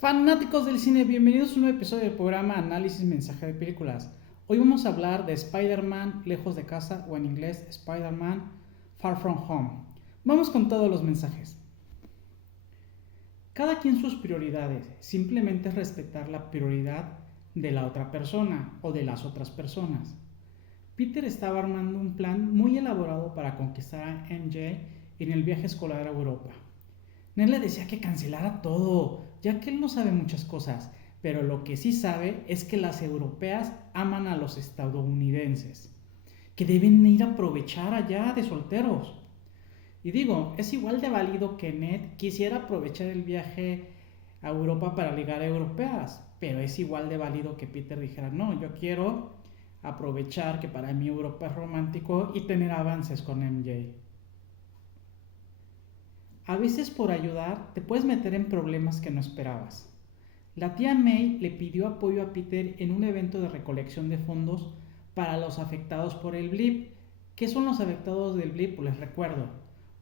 Fanáticos del cine, bienvenidos a un nuevo episodio del programa Análisis Mensaje de Películas. Hoy vamos a hablar de Spider-Man Lejos de Casa, o en inglés Spider-Man Far From Home. Vamos con todos los mensajes. Cada quien sus prioridades, simplemente es respetar la prioridad de la otra persona o de las otras personas. Peter estaba armando un plan muy elaborado para conquistar a MJ en el viaje escolar a Europa. Ned le decía que cancelara todo, ya que él no sabe muchas cosas, pero lo que sí sabe es que las europeas aman a los estadounidenses, que deben ir a aprovechar allá de solteros. Y digo, es igual de válido que Ned quisiera aprovechar el viaje a Europa para ligar a europeas, pero es igual de válido que Peter dijera, no, yo quiero aprovechar que para mí Europa es romántico y tener avances con MJ. A veces por ayudar te puedes meter en problemas que no esperabas. La tía May le pidió apoyo a Peter en un evento de recolección de fondos para los afectados por el blip. ¿Qué son los afectados del blip? Pues les recuerdo.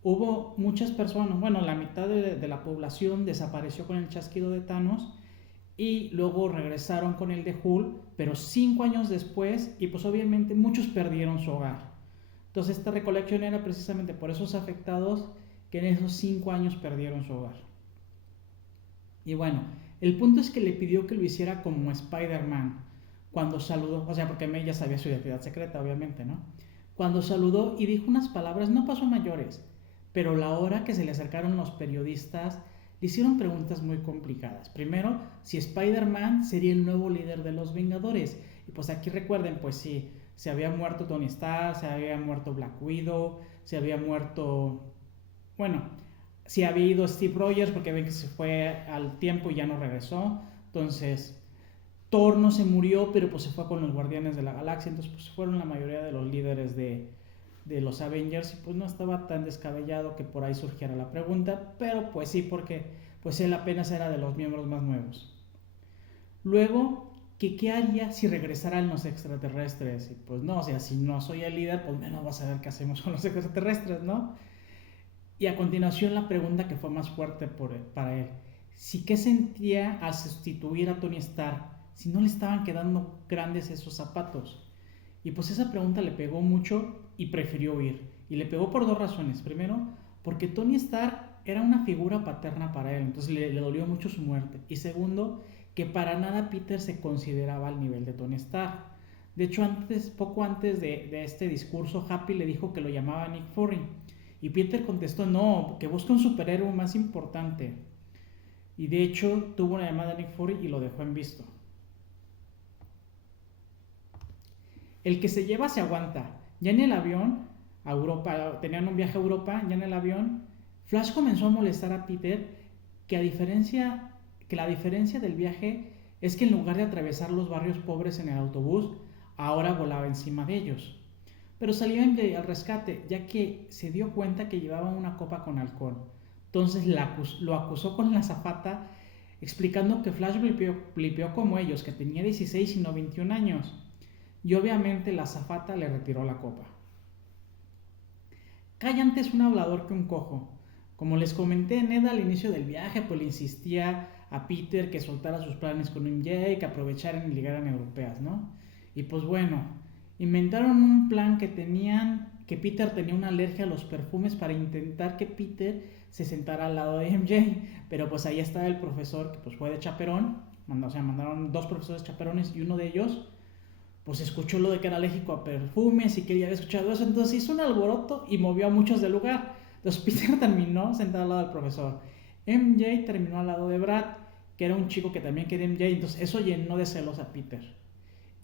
Hubo muchas personas, bueno, la mitad de la población desapareció con el chasquido de Thanos y luego regresaron con el de Hulk, pero 5 años después, y pues obviamente muchos perdieron su hogar. Entonces esta recolección era precisamente por esos afectados que en esos 5 años perdieron su hogar. Y bueno, el punto es que le pidió que lo hiciera como Spider-Man cuando saludó, o sea, porque May ya sabía su identidad secreta, obviamente, ¿no? Cuando saludó y dijo unas palabras, no pasó mayores, pero la hora que se le acercaron los periodistas, le hicieron preguntas muy complicadas. Primero, si Spider-Man sería el nuevo líder de los Vengadores. Y pues aquí recuerden, pues sí, se había muerto Tony Stark, se había muerto Black Widow, se había muerto, bueno, si había ido Steve Rogers porque ven que se fue al tiempo y ya no regresó. Entonces, Thor no se murió, pero pues se fue con los Guardianes de la Galaxia. Entonces, pues fueron la mayoría de los líderes de los Avengers y pues no estaba tan descabellado que por ahí surgiera la pregunta, pero pues sí, porque pues él apenas era de los miembros más nuevos. Luego, que qué haría si regresaran los extraterrestres. Y pues no, o sea, si no soy el líder, pues menos vas a ver qué hacemos con los extraterrestres, ¿no? Y a continuación la pregunta que fue más fuerte para él. Si qué sentía al sustituir a Tony Stark, si no le estaban quedando grandes esos zapatos. Y pues esa pregunta le pegó mucho y prefirió huir. Y le pegó por dos razones. Primero, porque Tony Stark era una figura paterna para él, entonces le dolió mucho su muerte. Y segundo, que para nada Peter se consideraba al nivel de Tony Stark. De hecho, poco antes de este discurso, Happy le dijo que lo llamaba Nick Fury. Y Peter contestó, no, que busca un superhéroe más importante. Y de hecho tuvo una llamada a Nick Fury y lo dejó en visto. El que se lleva se aguanta. Ya en el avión, a Europa, tenían un viaje a Europa, ya en el avión, Flash comenzó a molestar a Peter que la diferencia del viaje es que en lugar de atravesar los barrios pobres en el autobús, ahora volaba encima de ellos. Pero salió al rescate, ya que se dio cuenta que llevaba una copa con alcohol. Entonces lo acusó con la azafata, explicando que Flash blipeó como ellos, que tenía 16 y no 21 años. Y obviamente la azafata le retiró la copa. Calla antes un hablador que un cojo. Como les comenté, Ned al inicio del viaje pues le insistía a Peter que soltara sus planes con MJ, que aprovecharan y ligaran europeas, ¿no? Y pues bueno, inventaron un plan que Peter tenía una alergia a los perfumes para intentar que Peter se sentara al lado de MJ, pero pues ahí estaba el profesor que pues fue de chaperón, o sea, mandaron dos profesores chaperones y uno de ellos pues escuchó lo de que era alérgico a perfumes y que él ya había escuchado eso, entonces hizo un alboroto y movió a muchos del lugar. Entonces Peter terminó sentado al lado del profesor. MJ terminó al lado de Brad, que era un chico que también quería MJ, entonces eso llenó de celos a Peter.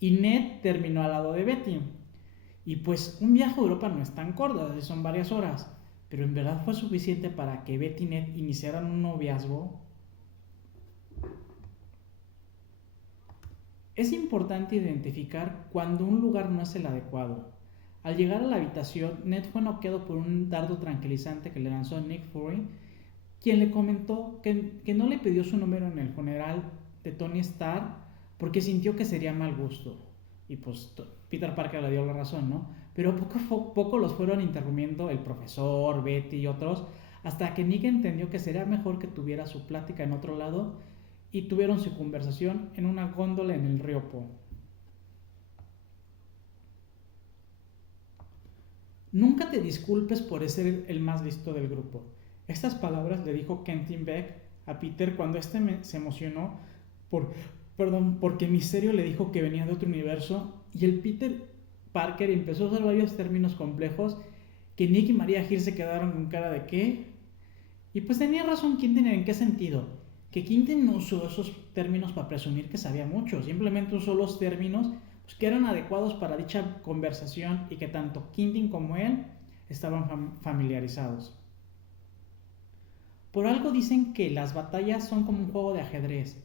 Y Ned terminó al lado de Betty. Y pues un viaje a Europa no es tan corto, son varias horas, pero en verdad fue suficiente para que Betty y Ned iniciaran un noviazgo. Es importante identificar cuando un lugar no es el adecuado. Al llegar a la habitación, Ned fue noqueado por un dardo tranquilizante que le lanzó Nick Fury, quien le comentó que no le pidió su número en el funeral de Tony Stark porque sintió que sería mal gusto. Y pues Peter Parker le dio la razón, ¿no? Pero poco a poco los fueron interrumpiendo el profesor, Betty y otros, hasta que Nick entendió que sería mejor que tuviera su plática en otro lado y tuvieron su conversación en una góndola en el río Po. Nunca te disculpes por ser el más listo del grupo. Estas palabras le dijo Quentin Beck a Peter cuando se emocionó por, porque Misterio le dijo que venía de otro universo y el Peter Parker empezó a usar varios términos complejos que Nick y Maria Hill se quedaron con cara de ¿qué? Y pues tenía razón Quentin, ¿en qué sentido? Que Quentin no usó esos términos para presumir que sabía mucho, simplemente usó los términos pues, que eran adecuados para dicha conversación y que tanto Quentin como él estaban familiarizados. Por algo dicen que las batallas son como un juego de ajedrez.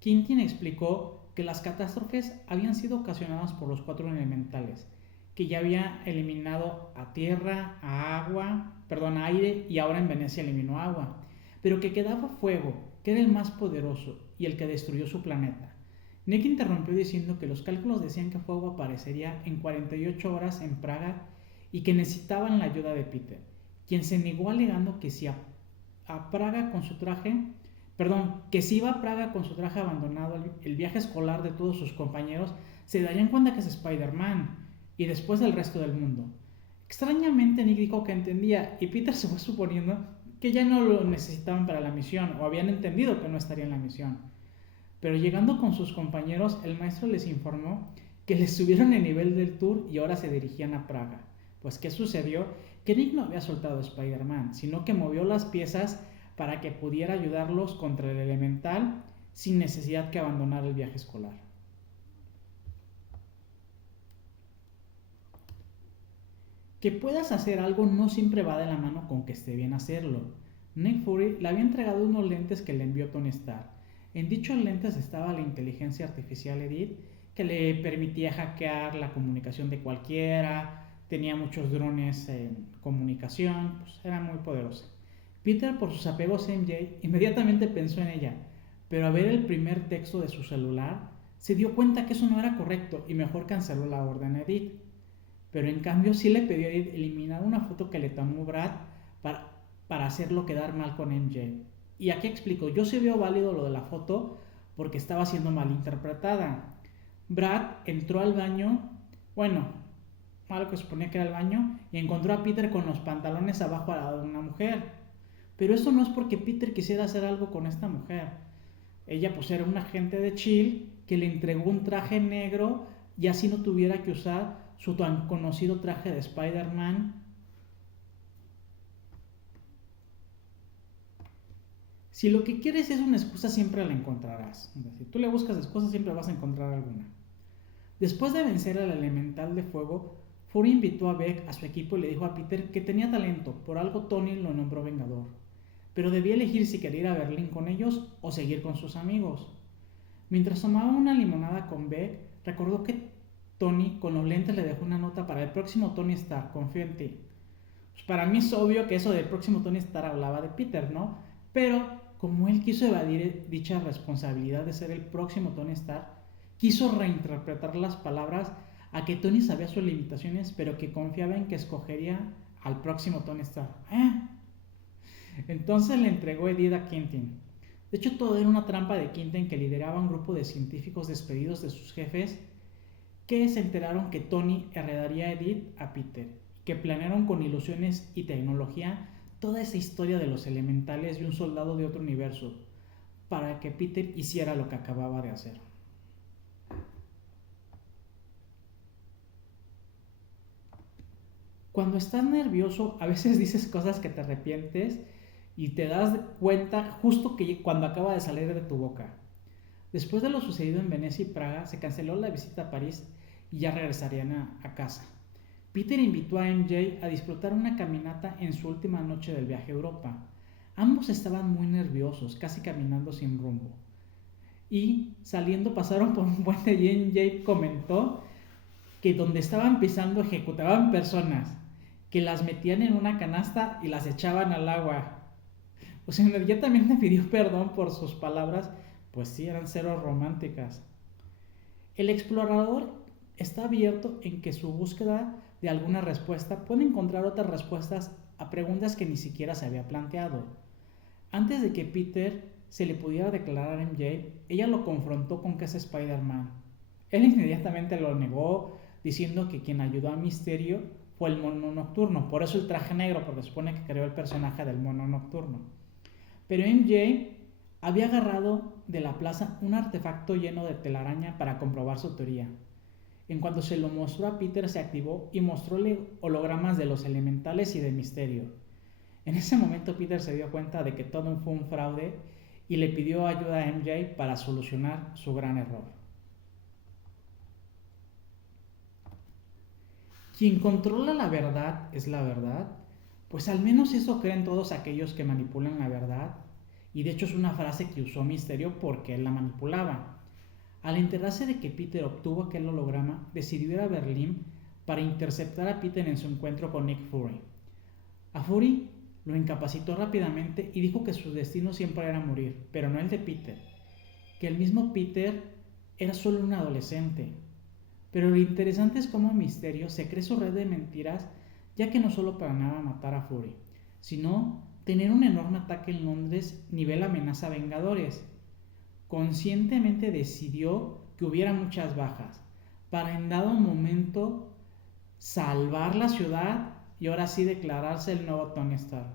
Quentin explicó que las catástrofes habían sido ocasionadas por los 4 elementales, que ya había eliminado a tierra, a aire y ahora en Venecia eliminó agua, pero que quedaba fuego, que era el más poderoso y el que destruyó su planeta. Nick interrumpió diciendo que los cálculos decían que fuego aparecería en 48 horas en Praga y que necesitaban la ayuda de Peter, quien se negó alegando que si Praga con su traje, que si iba a Praga con su traje abandonado el viaje escolar de todos sus compañeros, se darían cuenta que es Spider-Man y después del resto del mundo. Extrañamente Nick dijo que entendía y Peter se fue suponiendo que ya no lo necesitaban para la misión o habían entendido que no estaría en la misión. Pero llegando con sus compañeros, el maestro les informó que les subieron el nivel del tour y ahora se dirigían a Praga. Pues ¿qué sucedió? Que Nick no había soltado a Spider-Man, sino que movió las piezas para que pudiera ayudarlos contra el elemental sin necesidad que abandonara el viaje escolar. Que puedas hacer algo no siempre va de la mano con que esté bien hacerlo. Nick Fury le había entregado unos lentes que le envió Tony Stark. En dichos lentes estaba la inteligencia artificial Edith, que le permitía hackear la comunicación de cualquiera, tenía muchos drones en comunicación, pues era muy poderosa. Peter, por sus apegos a MJ, inmediatamente pensó en ella, pero al ver el primer texto de su celular, se dio cuenta que eso no era correcto y mejor canceló la orden a Edith. Pero en cambio sí le pidió a Edith eliminar una foto que le tomó Brad para hacerlo quedar mal con MJ. Y aquí explico, yo sí veo válido lo de la foto porque estaba siendo mal interpretada. Brad entró al baño, algo que suponía que era el baño, y encontró a Peter con los pantalones abajo al lado de una mujer. Pero eso no es porque Peter quisiera hacer algo con esta mujer. Ella pues era un agente de S.H.I.E.L.D. que le entregó un traje negro y así no tuviera que usar su tan conocido traje de Spider-Man. Si lo que quieres es una excusa, siempre la encontrarás. Si tú le buscas excusas, siempre vas a encontrar alguna. Después de vencer al elemental de fuego, Fury invitó a Beck a su equipo y le dijo a Peter que tenía talento, por algo Tony lo nombró Vengador, pero debía elegir si quería ir a Berlín con ellos o seguir con sus amigos. Mientras tomaba una limonada con Beck, recordó que Tony con los lentes le dejó una nota para el próximo Tony Stark, confío en ti. Pues para mí es obvio que eso del próximo Tony Stark hablaba de Peter, ¿no? Pero como él quiso evadir dicha responsabilidad de ser el próximo Tony Stark, quiso reinterpretar las palabras a que Tony sabía sus limitaciones, pero que confiaba en que escogería al próximo Tony Stark. Entonces le entregó Edith a Quentin. De hecho, todo era una trampa de Quentin, que lideraba un grupo de científicos despedidos de sus jefes que se enteraron que Tony heredaría a Edith a Peter, que planearon con ilusiones y tecnología toda esa historia de los elementales y un soldado de otro universo para que Peter hiciera lo que acababa de hacer. Cuando estás nervioso, a veces dices cosas que te arrepientes y te das cuenta justo que cuando acaba de salir de tu boca. Después de lo sucedido en Venecia y Praga, se canceló la visita a París y ya regresarían a casa. Peter invitó a MJ a disfrutar una caminata en su última noche del viaje a Europa. Ambos estaban muy nerviosos, casi caminando sin rumbo. Y saliendo pasaron por un puente y MJ comentó que donde estaban pisando ejecutaban personas, que las metían en una canasta y las echaban al agua. Pues inmediatamente pidió perdón por sus palabras, pues sí, eran cero románticas. El explorador está abierto en que su búsqueda de alguna respuesta puede encontrar otras respuestas a preguntas que ni siquiera se había planteado. Antes de que Peter se le pudiera declarar a MJ, ella lo confrontó con que es Spider-Man. Él inmediatamente lo negó, diciendo que quien ayudó a Misterio fue el Mono Nocturno. Por eso el traje negro, porque supone que creó el personaje del Mono Nocturno. Pero MJ había agarrado de la plaza un artefacto lleno de telaraña para comprobar su teoría. En cuanto se lo mostró a Peter, se activó y mostróle hologramas de los elementales y de Misterio. En ese momento Peter se dio cuenta de que todo fue un fraude y le pidió ayuda a MJ para solucionar su gran error. Quien controla la verdad es la verdad, pues al menos eso creen todos aquellos que manipulan la verdad, y de hecho es una frase que usó Misterio porque él la manipulaba. Al enterarse de que Peter obtuvo aquel holograma, decidió ir a Berlín para interceptar a Peter en su encuentro con Nick Fury. A Fury lo incapacitó rápidamente y dijo que su destino siempre era morir, pero no el de Peter, que el mismo Peter era solo un adolescente. Pero lo interesante es cómo Misterio se cree su red de mentiras, ya que no solo planeaba matar a Fury, sino tener un enorme ataque en Londres nivel amenaza a Vengadores. Conscientemente decidió que hubiera muchas bajas, para en dado momento salvar la ciudad y ahora sí declararse el nuevo Tony Stark.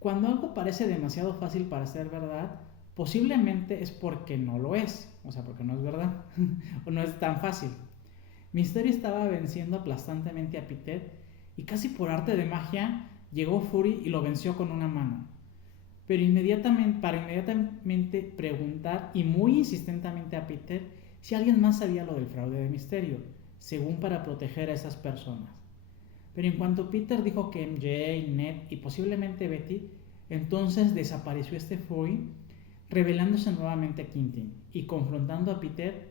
Cuando algo parece demasiado fácil para ser verdad, posiblemente es porque no lo es, o sea, porque no es verdad, o no es tan fácil. Misterio estaba venciendo aplastantemente a Peter y casi por arte de magia llegó Fury y lo venció con una mano. Pero para inmediatamente preguntar y muy insistentemente a Peter si alguien más sabía lo del fraude de Misterio, según para proteger a esas personas. Pero en cuanto Peter dijo que MJ, Ned y posiblemente Betty, entonces desapareció este Fury, revelándose nuevamente a Quentin y confrontando a Peter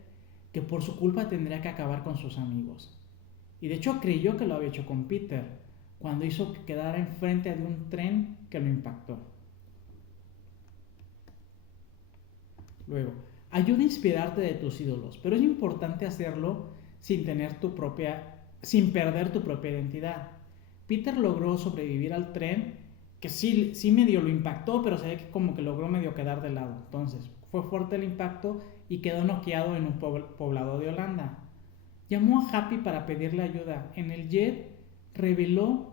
que por su culpa tendría que acabar con sus amigos. Y de hecho creyó que lo había hecho con Peter, cuando hizo que quedara enfrente de un tren que lo impactó. Luego, ayuda a inspirarte de tus ídolos, pero es importante hacerlo sin perder tu propia identidad. Peter logró sobrevivir al tren, que sí medio lo impactó, pero se ve que como que logró medio quedar de lado. Entonces, fue fuerte el impacto y quedó noqueado en un poblado de Holanda. Llamó a Happy para pedirle ayuda. En el jet reveló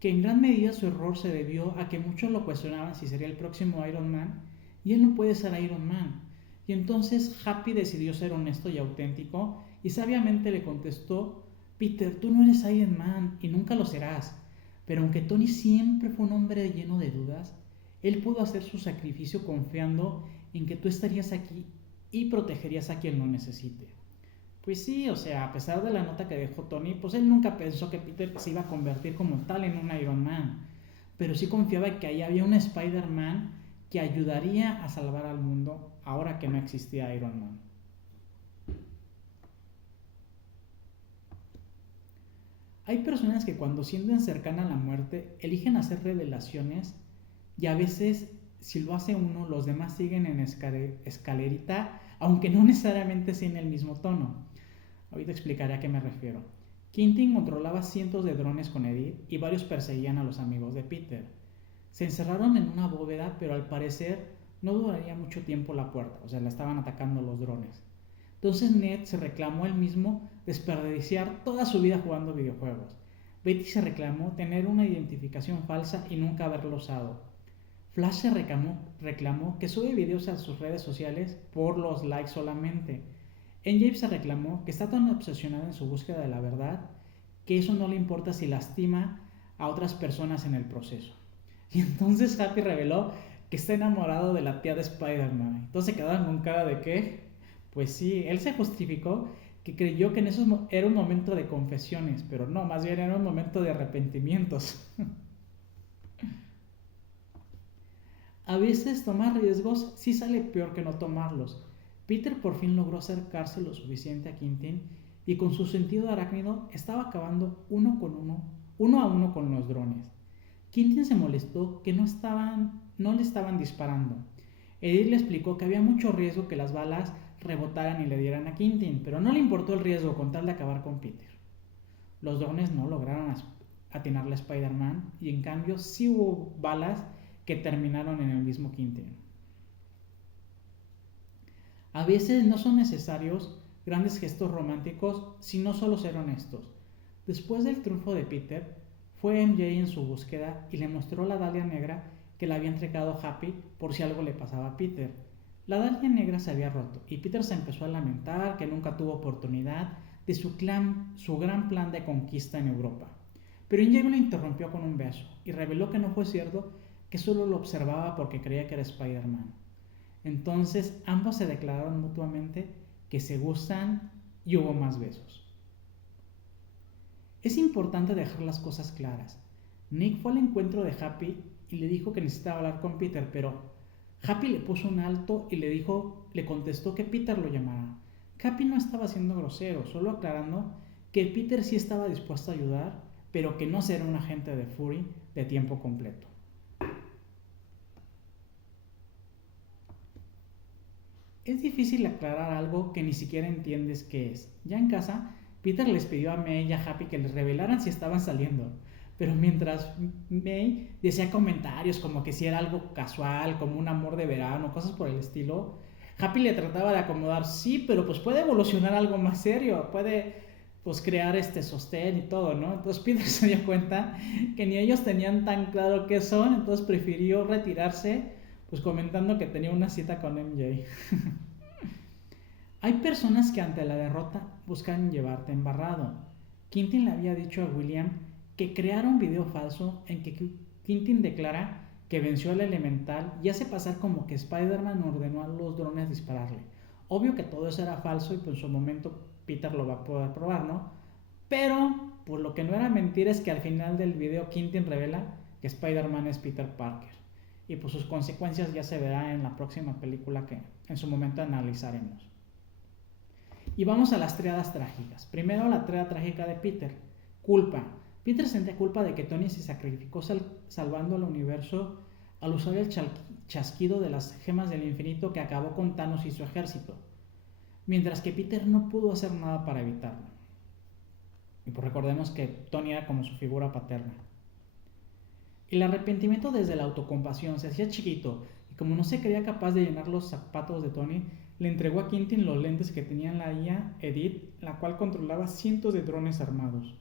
que en gran medida su error se debió a que muchos lo cuestionaban si sería el próximo Iron Man, y él no puede ser Iron Man. Y entonces Happy decidió ser honesto y auténtico y sabiamente le contestó: Peter, tú no eres Iron Man y nunca lo serás. Pero aunque Tony siempre fue un hombre lleno de dudas, él pudo hacer su sacrificio confiando en que tú estarías aquí y protegerías a quien lo necesite. Pues sí, o sea, a pesar de la nota que dejó Tony, pues él nunca pensó que Peter se iba a convertir como tal en un Iron Man. Pero sí confiaba que ahí había un Spider-Man que ayudaría a salvar al mundo ahora que no existía Iron Man. Hay personas que cuando sienten cercana la muerte eligen hacer revelaciones y a veces si lo hace uno los demás siguen en escalerita, aunque no necesariamente sea en el mismo tono. Ahorita explicaré a qué me refiero. Quentin controlaba cientos de drones con Edith y varios perseguían a los amigos de Peter. Se encerraron en una bóveda, pero al parecer no duraría mucho tiempo la puerta, o sea, la estaban atacando los drones. Entonces Ned se reclamó él mismo desperdiciar toda su vida jugando videojuegos. Betty se reclamó tener una identificación falsa y nunca haberla usado. Flash se reclamó que sube videos a sus redes sociales por los likes solamente. MJ se reclamó que está tan obsesionada en su búsqueda de la verdad que eso no le importa si lastima a otras personas en el proceso. Y entonces Happy reveló que está enamorado de la tía de Spider-Man. Entonces se quedaron con cara de ¿qué? Pues sí, él se justificó que creyó que en eso era un momento de confesiones, pero no, más bien era un momento de arrepentimientos. A veces tomar riesgos sí sale peor que no tomarlos. Peter por fin logró acercarse lo suficiente a Quentin y con su sentido arácnido estaba acabando uno a uno con los drones. Quentin se molestó que no le estaban disparando. Edith le explicó que había mucho riesgo que las balas rebotaran y le dieran a Quentin, pero no le importó el riesgo con tal de acabar con Peter. Los drones no lograron atinarle a Spider-Man y en cambio sí hubo balas que terminaron en el mismo Quentin. A veces no son necesarios grandes gestos románticos, sino solo ser honestos. Después del triunfo de Peter, fue MJ en su búsqueda y le mostró la Dalia negra que le había entregado Happy por si algo le pasaba a Peter. La Dalia negra se había roto y Peter se empezó a lamentar que nunca tuvo oportunidad de su gran plan de conquista en Europa. Pero MJ lo interrumpió con un beso y reveló que no fue cierto, que solo lo observaba porque creía que era Spider-Man. Entonces ambos se declararon mutuamente que se gustan y hubo más besos. Es importante dejar las cosas claras. Nick fue al encuentro de Happy y le dijo que necesitaba hablar con Peter, pero Happy le puso un alto y le contestó que Peter lo llamara. Happy no estaba siendo grosero, solo aclarando que Peter sí estaba dispuesto a ayudar, pero que no será un agente de Fury de tiempo completo. Es difícil aclarar algo que ni siquiera entiendes qué es. Ya en casa, Peter les pidió a May y a Happy que les revelaran si estaban saliendo. Pero mientras May decía comentarios como que si era algo casual, como un amor de verano, cosas por el estilo, Happy le trataba de acomodar, sí, pero pues puede evolucionar a algo más serio, puede pues crear sostén y todo, ¿no? Entonces Peter se dio cuenta que ni ellos tenían tan claro qué son, entonces prefirió retirarse pues comentando que tenía una cita con MJ. Hay personas que ante la derrota buscan llevarte embarrado. Quentin le había dicho a William que creara un video falso en que Quentin declara que venció al elemental y hace pasar como que Spider-Man ordenó a los drones dispararle. Obvio que todo eso era falso y pues en su momento Peter lo va a poder probar, ¿no? Pero pues lo que no era mentira es que al final del video Quentin revela que Spider-Man es Peter Parker. Y pues sus consecuencias ya se verán en la próxima película que en su momento analizaremos. Y vamos a las triadas trágicas. Primero la triada trágica de Peter. Culpa. Peter sentía culpa de que Tony se sacrificó salvando al universo al usar el chasquido de las gemas del infinito que acabó con Thanos y su ejército. Mientras que Peter no pudo hacer nada para evitarlo. Y pues recordemos que Tony era como su figura paterna. El arrepentimiento desde la autocompasión. Se hacía chiquito y como no se creía capaz de llenar los zapatos de Tony, le entregó a Quentin los lentes que tenía la IA Edith, la cual controlaba cientos de drones armados.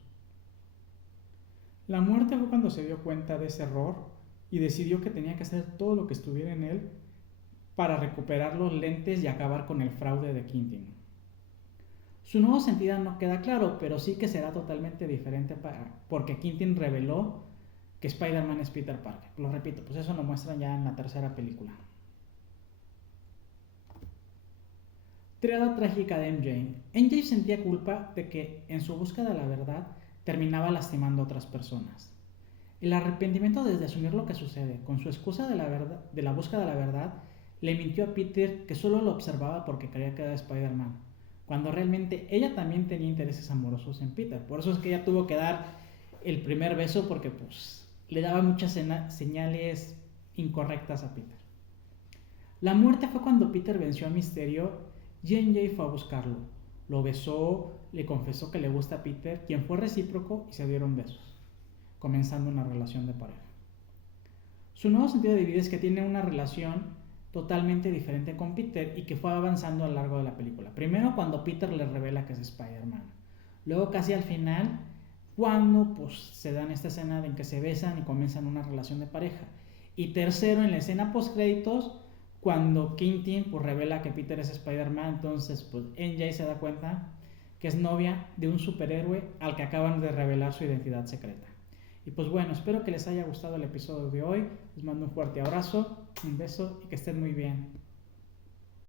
La muerte fue cuando se dio cuenta de ese error y decidió que tenía que hacer todo lo que estuviera en él para recuperar los lentes y acabar con el fraude de Quentin. Su nuevo sentido no queda claro, pero sí que será totalmente diferente porque Quentin reveló que Spider-Man es Peter Parker. Lo repito, pues eso lo muestran ya en la tercera película. Triada trágica de MJ. MJ sentía culpa de que en su búsqueda de la verdad terminaba lastimando a otras personas. El arrepentimiento desde asumir lo que sucede, con su excusa de la búsqueda de la verdad, le mintió a Peter que solo lo observaba porque creía que era Spider-Man, cuando realmente ella también tenía intereses amorosos en Peter. Por eso es que ella tuvo que dar el primer beso porque pues le daba muchas señales incorrectas a Peter. La muerte fue cuando Peter venció a Misterio y MJ fue a buscarlo. Lo besó, le confesó que le gusta a Peter, quien fue recíproco y se dieron besos, comenzando una relación de pareja. Su nuevo sentido de vida es que tiene una relación totalmente diferente con Peter y que fue avanzando a lo largo de la película. Primero cuando Peter le revela que es Spider-Man. Luego casi al final cuando pues se dan esta escena en que se besan y comienzan una relación de pareja. Y tercero en la escena post créditos cuando Quentin pues revela que Peter es Spider-Man, entonces pues MJ se da cuenta que es novia de un superhéroe al que acaban de revelar su identidad secreta. Y pues bueno, espero que les haya gustado el episodio de hoy. Les mando un fuerte abrazo, un beso y que estén muy bien.